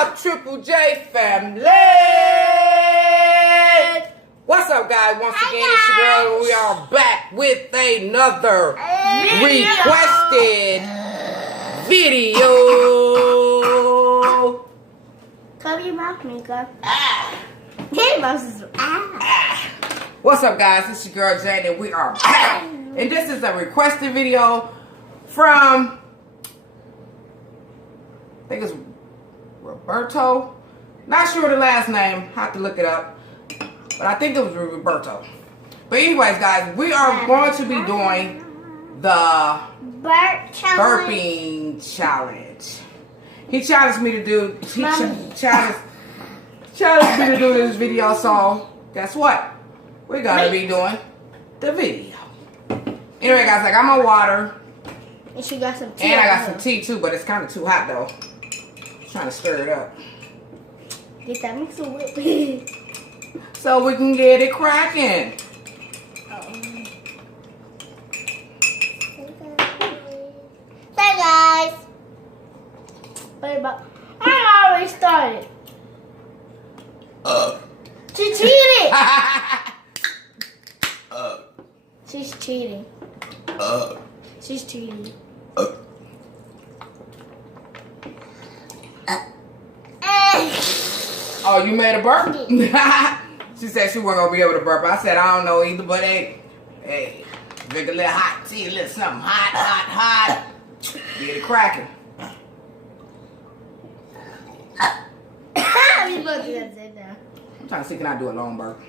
up, Triple J family? What's up, guys? Once again, it's your girl. We are back with another requested video. Cover your mouth, Mika. What's up, guys? It's your girl Jane, and we are back. And this is a requested video from, I think it's Roberto. Not sure the last name. Have to look it up. But I think it was Roberto. But anyways, guys, we are going to be doing the burping challenge. He challenged me to do. He challenged me to do this video. So guess what? We're gonna be doing the video. Anyway, guys, I got my water. And she got some tea. And I got some tea too, but it's kind of too hot though. Trying to stir it up. Get that mixer whip. So we can get it cracking. Hey guys. Wait about. I already started. She cheated. She's cheating. She's cheating. Oh, you made a burp? She said she wasn't gonna be able to burp. I said I don't know either, but hey, drink a little hot tea, a little something hot. Get it cracking. I'm trying to see, can I do a long burp?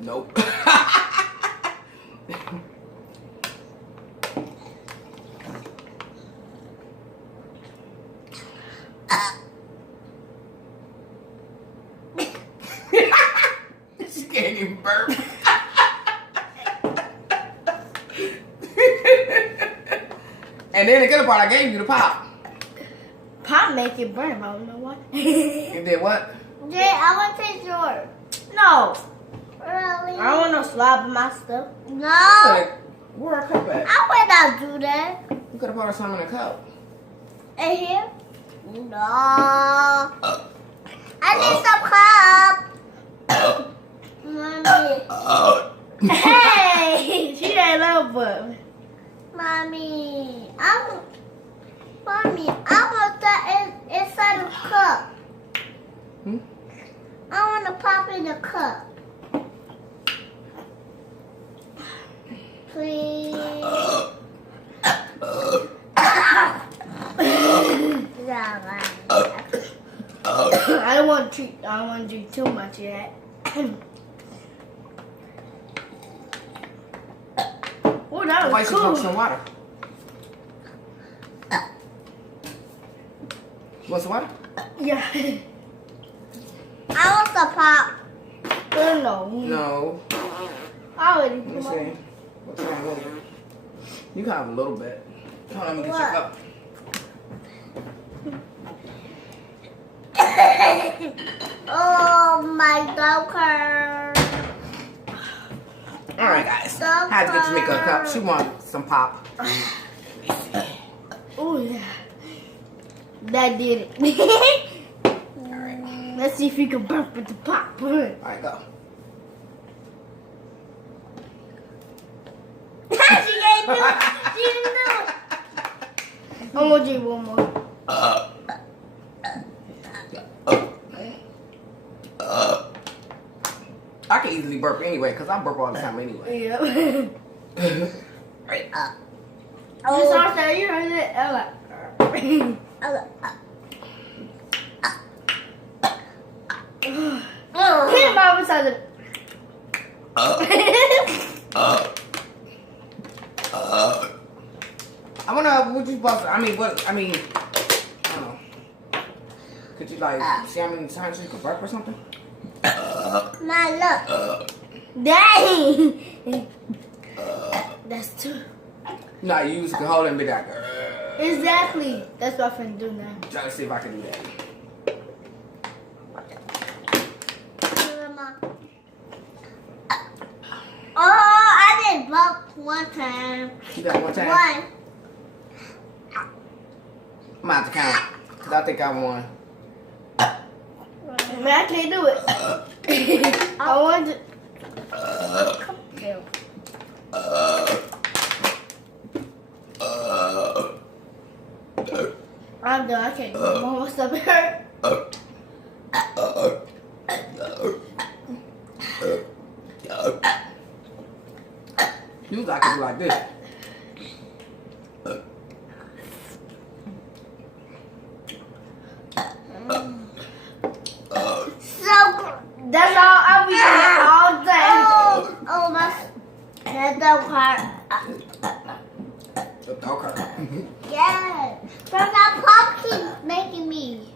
Nope. She can't even burp. And then the good part, I gave you the pop. Pop make it burn, I don't know what. You did what? Jay, I want to taste yours. No. Really? I don't want no slob in my stuff. No. Where our cup at? I would not do that. You could have poured some in a cup. In here? No. I need some cup. Mommy. Hey, she ain't little bit. Mommy, I want that inside the cup. I want to pop in the cup. Please. I don't want to drink too much yet. Oh, that was Why cool. you drink some water? You want some water? Yeah. I want some pop. No. No. I already Let me see. What's wrong with it? You can have a little bit. Hold on, let me get your cup. Oh, my doctor. All right, guys. I had to get Jamaica a cup. She wants some pop. Oh, yeah. That did it. All right. Let's see if you can burp with the pop. All right, go. She didn't do it. I'm going to do one more. I can easily burp anyway, because I burp all the time anyway. Yeah. Right. You saw that? You heard it? Hit my beside it. I wonder what you supposed to, I don't know. Could you see how many times you could burp or something? My look. Dang. That's two. No, you can hold it and be like, Exactly. That's what I'm finna do now. try to see if I can do that. Oh, I didn't bump One time. You got one time? One. I'm about to count. Because I think I won. Man, I can't do it. I want to. I'm done. I can't do it. My stomach hurt. You like to do like this. That's all I'll be doing all day. Oh, my head don't hurt. Okay. Yeah. But that pop keeps making me.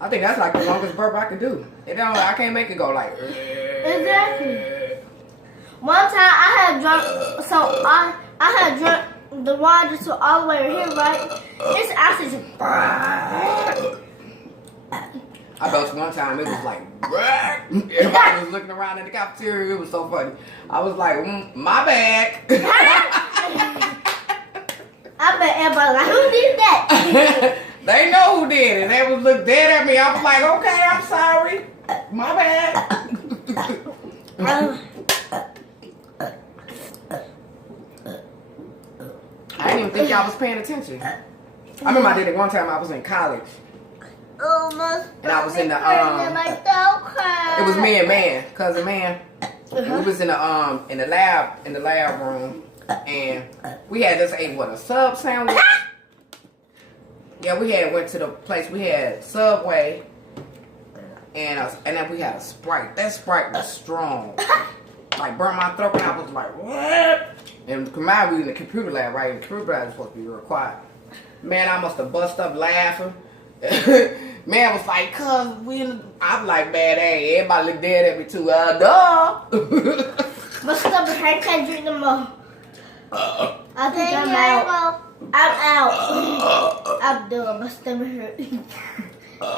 I think that's like the longest burp I can do. I can't make it go like. Exactly. One time I had drunk, I had drunk the water to all the way here, right? It's actually just. I bet one time it was like, everybody was looking around in the cafeteria. It was so funny. I was like, my bad. I bet everybody like, who did that? They know who did it. They was look dead at me. I was like, okay, I'm sorry. My bad. I didn't even think y'all was paying attention. I remember I did it one time. I was in college. And I was in the it was me and man, cousin man. We was in the lab room, and we had just ate a sub sandwich. Yeah, we went to the place. We had Subway, and then we had a Sprite. That Sprite was strong, like burnt my throat, and I was like, what? And combined, we in the computer lab, right? And the computer lab was supposed to be real quiet. Man, I must have bust up laughing. Man was like, cuz I'm like, man, hey, everybody look dead at me too. Duh. My stomach hurt, can't drink no more. I think I'm out. I'm out. I'm done. My stomach hurt. I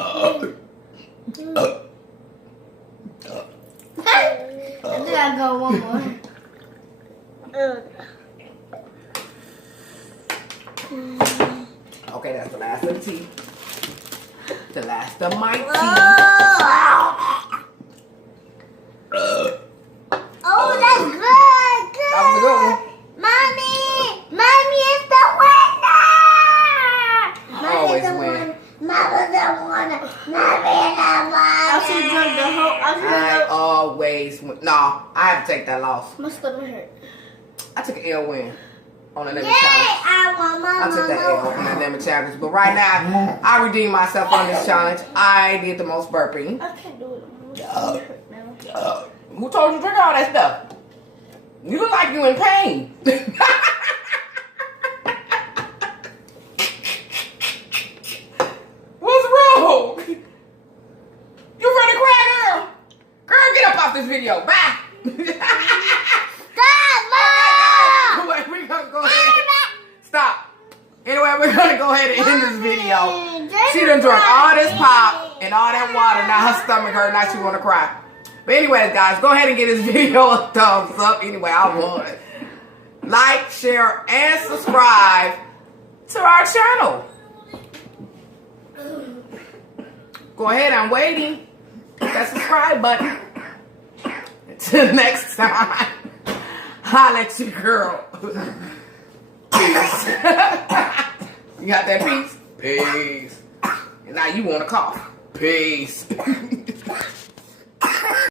think I'll go one more. Okay, that's the last of the tea. The last of my tea. Oh, that's good. That was a good one. Mommy is the winner. I always win. Mama's the winner. Mommy is the winner. I should drink the whole. I always win. No, I had to take that loss. My stomach hurt. I took an L win on the lemon Yay! challenge. I won, I took that L on the lemon challenge. But right now, I redeemed myself on this challenge. I did the most burping. I can't do it. My stomach hurt now. Who told you to drink all that stuff? You look like you in pain. What's wrong? You ready to cry, girl? Girl, get up off this video. Bye. Anyway, we're gonna go ahead. Stop. Anyway, we're gonna go ahead and end this video. She done drunk all this pop and all that water. Now her stomach hurt. Now she wanna cry. But anyways, guys, go ahead and give this video a thumbs up. Anyway, I won. Like, share, and subscribe to our channel. Go ahead, I'm waiting. Hit that subscribe button. Until next time, holla at your girl. Peace. You got that peace? Peace. And now you want to cough. Peace.